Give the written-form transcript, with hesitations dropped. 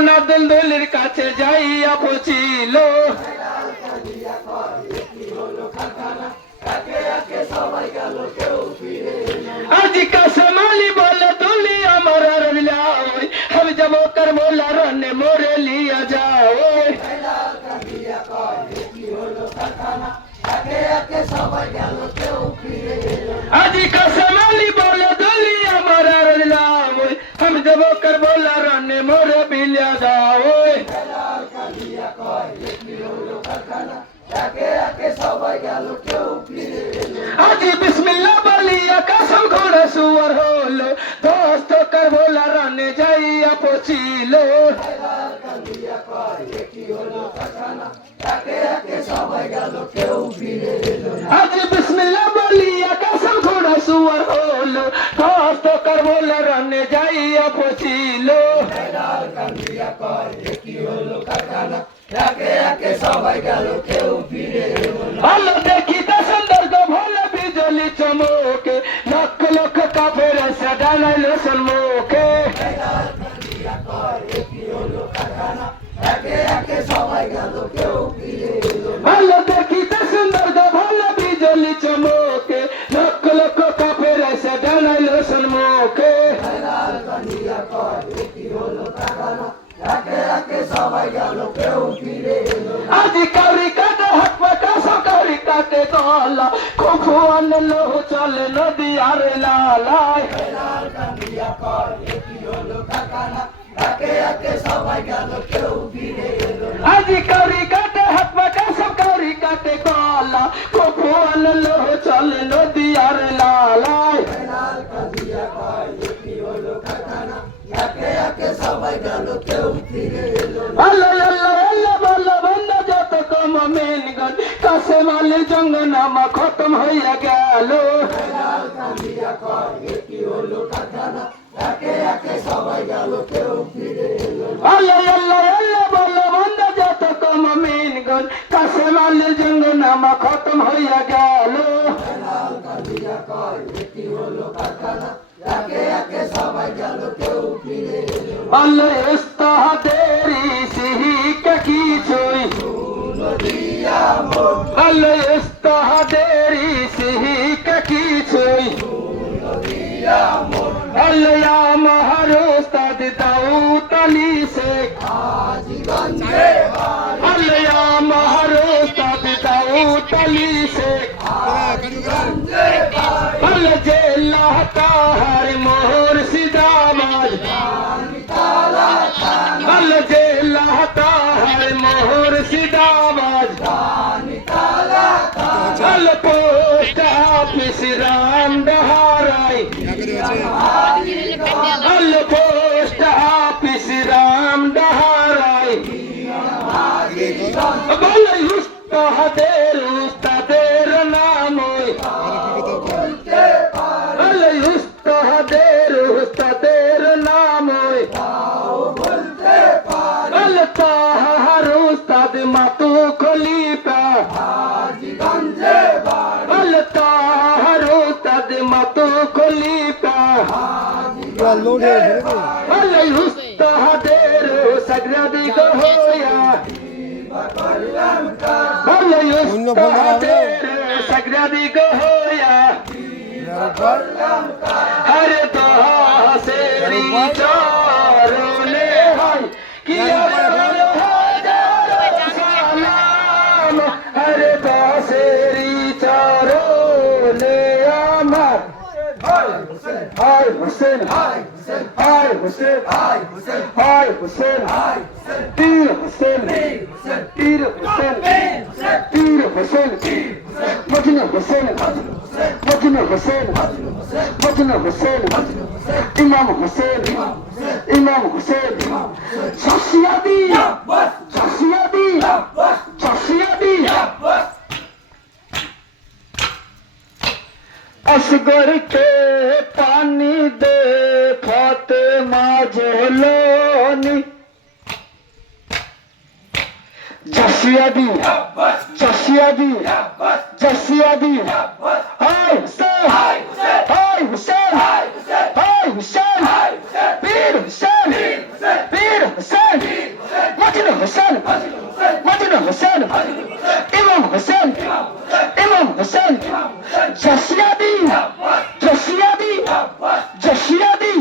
রওনা দুলদুলির কাছে যাইয়া পৌঁছিল আজি কাসম আলী বলে দুলি আমার আর লাই আমি যাব কারবালা রানে মোরে লিয়া যাও আজি কাসম আলী বলে দুলি আমার আর লাই আমি যাব কারবালা রানে মোরে বিলিয়া যাও আজি বিসমিল্লাহ বলিয়া কাসম ঘোড়া সুয়ার হলো দোস্ত কারবালা রানে যাইয়া পৌঁছিল আজি বিসমিল্লাহ বলিয়া কাসম ঘোড়া সুয়ার হলো দোস্ত কারবালা রানে যাইয়া পৌঁছিল ভালো দেখিতে সুন্দর গো ভালো বিজলি চমকে লক্ষ লক্ষ কাফের এসে ডালাইলো সম্মুখে ভালো দেখিতে সুন্দর গো ভালো বিজলি চমকে লক্ষ লক্ষ কাফের এসে ডালাইলো সম্মুখে আজি কাউরি কাটে হাত পাকা সকাউরি কাটে গলা খুফু আনলো চলে নদী আর লালায় আজি কাউরি কাটে হাত পাকা সকাউরি কাটে গলা খুফু আনলো চলে নদী আর লালায় কাসেম আলী জঙ্গনামা খতম হইয়া গেল আল্লাহ আল্লাহ আল্লাহ বলো বন্ধ যত কম মিনগন কাসেম আলী জঙ্গনামা খতম হইয়া গেল আল্লাহ ইস্তাহাদেরি সিহিকা কিছুই আল্লাহ ইস্তাহাদেরি সিহিকা কিছুই আল্লাহ মহার উস্তাদ দাউদ আলী শেখ আল্লাহ মহার উস্তাদ দাউদ আলী শেখ আল্লাহ জেল্লাহ তাহার মুর্শিদ আবাদ আল্লাহ জেল্লাহ তাহার মুর্শিদ আবাদ আল্লাহ পোস্ট অফিস রাম ডহারাই আল্লাহ পোস্ট অফিস রাম ডহারাই বলে উস্তাদের উস্তাদের নাম আল্লাহ উস্তাদের উস্তাদের নাম আল্লাহ তাহার উস্তাদ মাতু খলিফা আল্লাহ তাহার উস্তাদ মাতু খলিফা আল্লাহ উস্তাদের সাগরাদি গহয়া আল্লাহ উস্তাদের সাগরাদি গহয়া হরে দোহাসেরি চরণে হয় কি হলো সালাম হরে দোহাসেরি চরণে আমার হায় হোসেন হায় হোসেন হায় হোসেন হায় হোসেন পীর হোসেন পীর হোসেন পীর হোসেন মজনু হোসেন মজনু হোসেন মজনু হোসেন ইমাম হোসেন ইমাম হোসেন চাষিয়াদি চাষিয়াদি চাষিয়াদি असगर के पानी दे फातिमा जहलोनी जसियादी जसियादी जसियादी हाय हुसैन हाय हुसैन हाय हुसैन पीर हुसैन पीर हुसैन হোসেন মজনু হোসেন ইমাম হোসেন ইমাম হোসেন জশিয়াদি জশিয়াদি জশিয়াদি